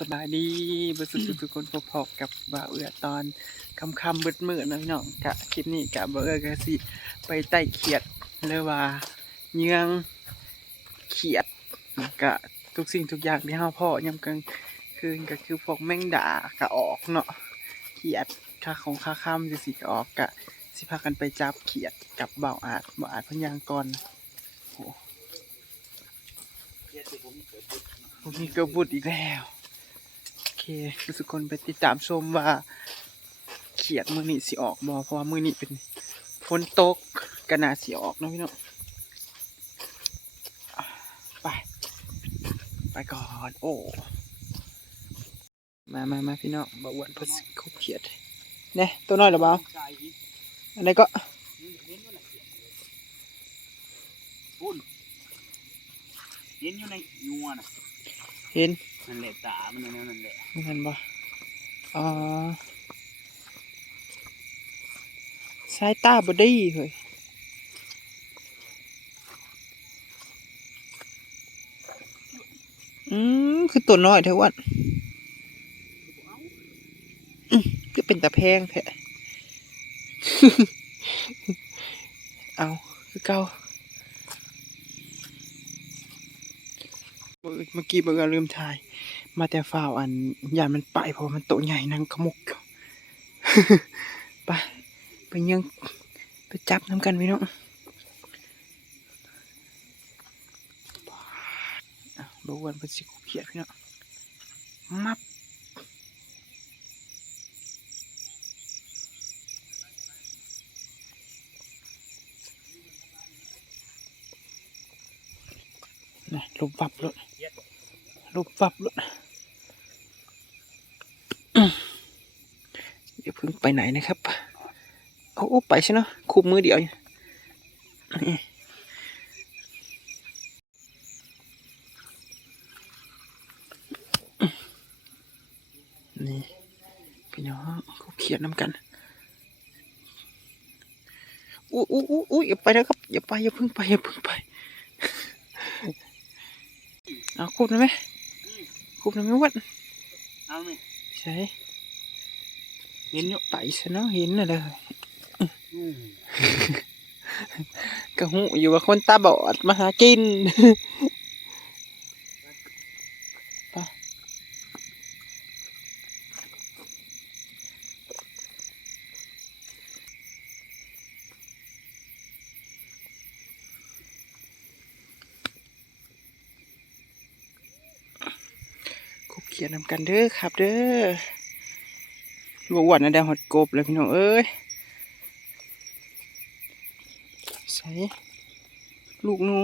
สบายดีบุสุทุกคนพบๆกับบ่าวเอือตอนคำคำๆเบิดมือนะพี่น้องกะคลิปนี้กะบ่าวเอือก็สิไปไต่เขียดหรือว่าเยื้องเขียดกะทุกสิ่งทุกอย่างที่เฮาพ่อยามกลางคืนก็คือพวกแมงดากะออกเนาะเขียดค่าของค่าค่ำจะสิกะออกกะสิพากันไปจับเขียดกับบ่าวอาจบ่าวอาจเพิ่นยางก่อนโอ้ผมมีกระบุดอีกแล้วโอเคคือ ทุกคนไปติดตามชมว่า เขียดมือนี้สิออกบอเพราะว่ามือนี้เป็นฝนตกกนาสิออกเนาะพี่น้องอะไป ไปก่อน โอ้ มามามาพี่น้องบาอ้วนเพิ่นสิคบเขียดเนี่ยตัวน้อยหรือเปล่าอันนี้ก็พุ่นเห็นอยู่ในยัวน่ะเห็น นั่นแหละตามันนั่นนั่นแหละไม่เห็นบ่อ๋อสายตาบ่ดีเฮ้ยอืมคือตัวน้อยเท่าวันก็เป็นตาแพงแท้เอาคือเก่าเมื่อกี้เบิ่งลืมถ่าย มาแต่ฝ้าวอันยานมันไปเพราะมันโตใหญ่นางขมุกไปไปยังไปจับน้ำกันพี่น้องอะบวันเป็นสิเขียดพี่น้องมับนะลมวับเลยลมวับเลยอืม อย่าเพิ่งไปไหนนะครับเอาโอ้ไปใช่เนาะคุมมือเดียวอยู่นี่นี่พี่น้องเขาเขียนน้ำกันอู้อู้อู้อู้อย่าไปนะครับอย่าไปอย่าเพิ่งไปอย่าเพิ่งไปเอาคุบนะไหมคุบนะไหมวัดเอาไหมใช่ เห็นอยู่ไปซะเนาะเห็นน่ะเลยอืมกะหูอยู่ว่าคนตาบอดมาหากินไปกบเขียนนำกันเด้อครับเด้อ บวันะได้หอดกบเลยพี่น้องเอ้ยใส่ลูกหนู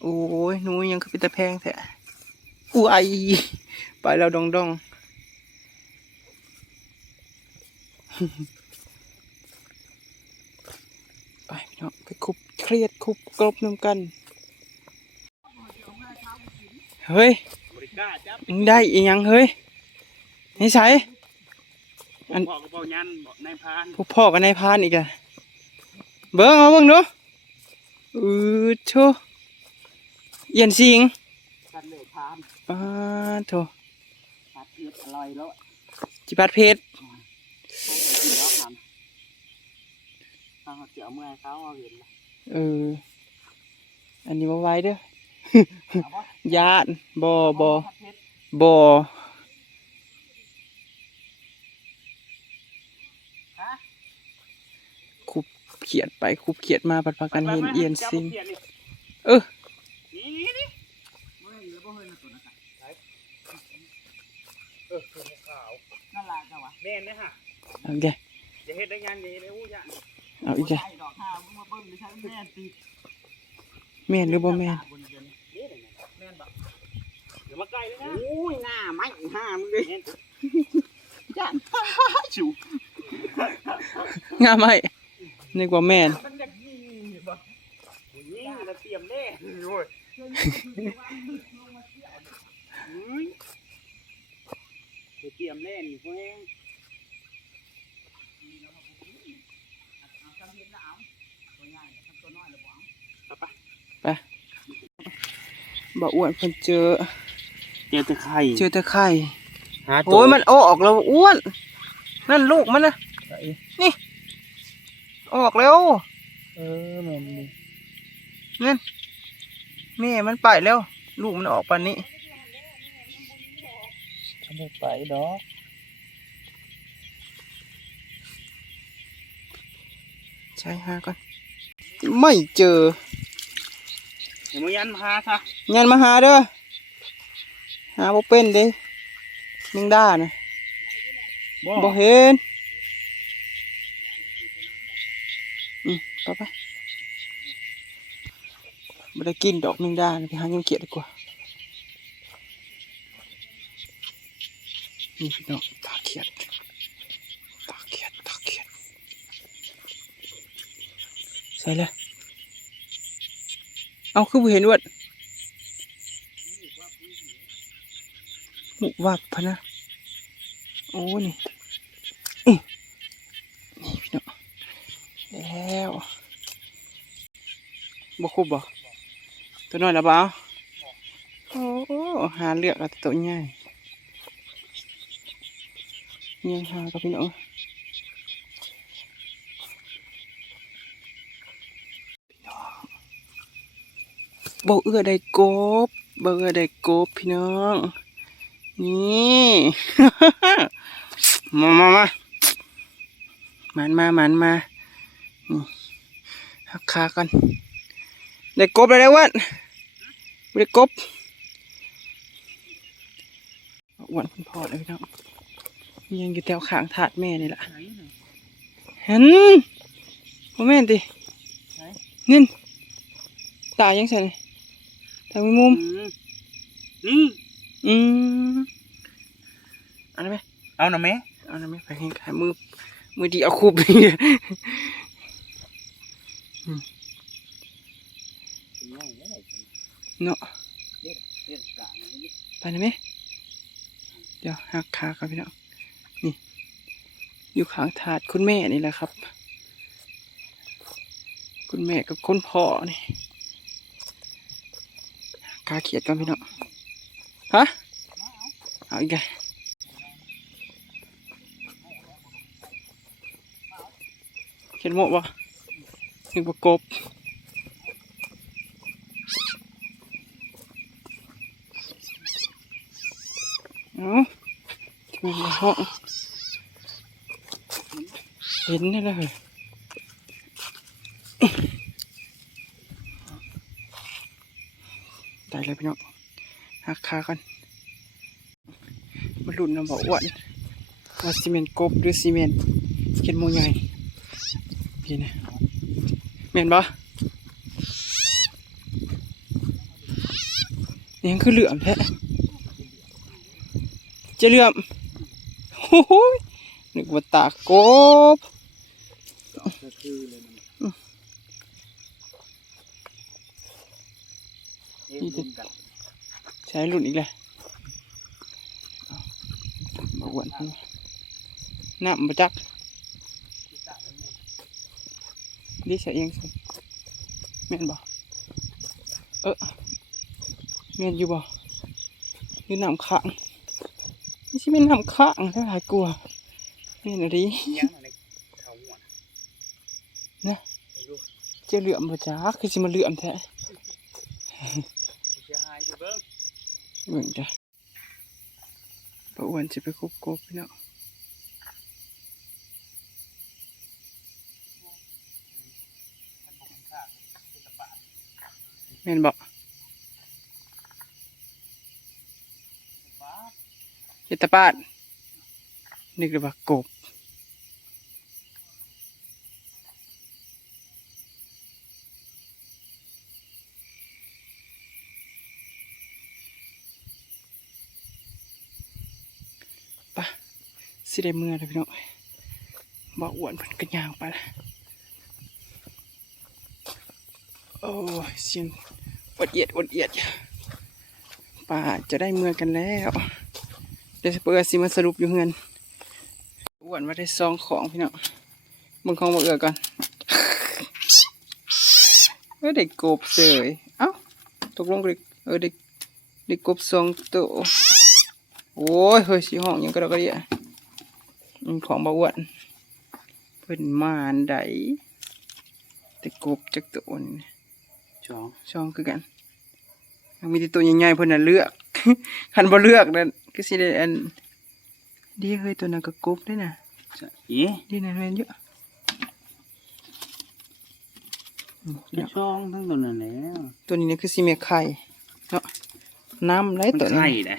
โอ้ยหนูยังคือเป็นตะแพงแท้อู้ไอไปแล้วดองดองไปพี่น้องไปคุบเครียดคุบกรบน้ำกันเฮ้ยมึงได้อีหยังเฮ้ย นี่ใส่อันพ่อก็บอกยันบอกนายพรานพวกพ่อกับนายพรานอีกอะเบิ้งเอาเบิ้งดูอือโถเอียนสิงกันเลยพรานอ่าโถผัดเผ็ดอร่อยแล้วจิบัดเพชรเขาไปกินแล้วพันถ้าเขาเสียเมื่อยเขาเอาเห็นนะเออ อันนี้มาไว้เด้อเอาปะญาติบ่บ่ผัดเผ็ดบ่ฮะ คุบ เขียดไปคุบเขียดมาปัดพากันเห็นเอียนสิงจับเขียดนี่เออนี่นี่นี่เมื่อยหรือบ่เฮ้ยนะตัวนั้นน่ะไหนเออตัวนี้ขาวนั่นล่ะจ้ะวะแม่นนะฮะเอาแกอย่าเฮ็ดได้งานอย่าเฮ็ดได้อู้ยานเอาอีกแกใช่ดอกห้ามึงมาเบิ่งดิฉันแม่นตีแม่นหรือบ่แม่นแม่นบ่เดี๋ยวมาใกล้เลยนะโอ้ยหน้าไม้ห้ามึงดิย่านชิวงามไหม นึกว่าแม่นมันอยากยิงบ่ยิงแล้วเตรียมแน่โอ้ยเตรียมเล่นอยู่พวกเองบ่อ้วนเพิ่นเจอ เจอแต่ไข่เจอแต่ไข่หาตัวโอ้ยมันเอาออกแล้วอ้วน นั่นลูกมันนะ ออกแล้ว เออแม่นดิแม่มันไปแล้ว ลูกมันออกปานนี้ทำไมไปดอกใช่ฮะก่อน ไม่เจอ เดี๋ยวมายันพาซะยันมาหาเด้อหาบ่เป็นเด้มึงด้านะบ่บ่เห็น อืมไปไปบ่ได้กินดอกมึงด้าไปหายังเกียดดีกว่านี่พี่น้องตาเขียดตาเขียดตาเขียดใส่เลยเอาคือเห็นวดหุบวับพะนะ โอ้นี่ บ่คุบบ่ตัวน้อยละบ่เอาโอ้หาเลือกเอาตัวใหญ่ยังหากับพี่น้องพี่น้องบ่เอื้อได้กบบ่เอื้อได้กบพี่น้อง นี่ มามามามันมามันมานี่หักขากัน ได้กบแล้วได้อ้วันได้กบอ้วันคุณพ่อเลยพี่น้องยังอยู่แถวข้างถาดแม่นี่แหละไหนน่ะเห็นพ่อแม่นตินี่นตายังไงตามีมุมอืมนี่อืมเอันนั้นไหมเอาหน่ะแม่เอาหน่ะไหมไปให้ขายมือมือดีเอาคูบนี่เนา เด็ดเด็ดกลางนี่ไปนไหมเดี๋ยวหักขาครับพี่น้องนี่ อยู่ข้างถาดคุณแม่นี่แหละครับ คุณแม่กับคุณพ่อนี่กาเขียดกันพี่น้องฮะเอาอีกไงเขียนโมกวะนึกว่ากบ เอา ทำไมมาห้องเห็นนี่เลยตายเลยพี่น้องหักขากันมาลุ้นน้ำบอกอ้วนว่าซีเมนต์กบหรือซีเมนต์เข็นโมใหญ่พี่นะเมนบ่นี่ยังคือเหลือมแท้จะเหลื่อม นึกว่าตากบก็คือเลยมันเฮ็ดบุญกันใช้รุ่นอีกเลยบอกวันน้ำมาจักดีเสียเองสิแม่นบ่เออแม่นอยู่บ่หรือน้ำขัง นี่ใช่เป็นน้ำขังถ้าหายกลัวแม่นอะไรยังอะไรเขาหัวเจะเหลื่อมมาจักคือสิมาเหลื่อมแท้จะหายจะเบิ้งเหมือนจ้ะป้าอ้วนจะไปคุบกบพี่เนาะแม่นบอก เจดตาปาดนึกว่ากบปะสิได้เมื่อเลยพี่น้องบอกอ้วนเพิ่นก็ย่างไปละโอ้เสียงอดเอียดอดเอียดป่าจะได้เมื่อกันแล้ว เดี๋ยวเปิดสิมาสรุปอยู่เงินอ้วนมาได้ซองของพี่น้องมึงของมาเอือก่อนเออเด็กกบเสยเอ้าตกลงเลยเออเด็กได้กบสองตัวโอ้ยเฮ้ยสีห้องหยังกระดอกกระเดียอืมของบาอ้วนเพิ่นมาอันใดแต่กบจักตัวนี่สองช่องคือกันยังมีแต่ตัวใหญ่ๆเพิ่นน่ะเลือกคันบ่เลือกนั่น ก็สิได้อันดีเฮ้ยตัวนั้นก็กบได้น่ะเอ๊ะดีนั่นแม่นเยอะอืมเป็นช่องทั้งตัวนั่นแหล้วตัวนี้นี่คือสิเมียไข่เนาะน้ำไหลมันตัวนี้ไข่ได้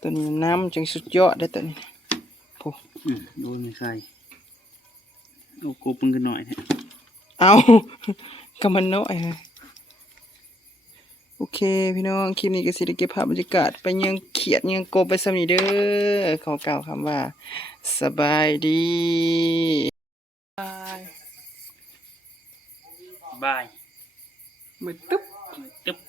ตัวนี้น้ำจังสุดยอดได้อตัวนี้โอ้อืมโดนไม่ไข่โอ้กบมันก็หน่อยเนี่ยเอาก็มันน้อยเลย โอเค พี่น้องคลิปนี้ก็สิได้เก็บภาพบรรยากาศไปยังเขียดยังกบไปสำนีเด้อขอกล่าวคำว่า สบายดีบายบายมือตึ๊บตึ๊บ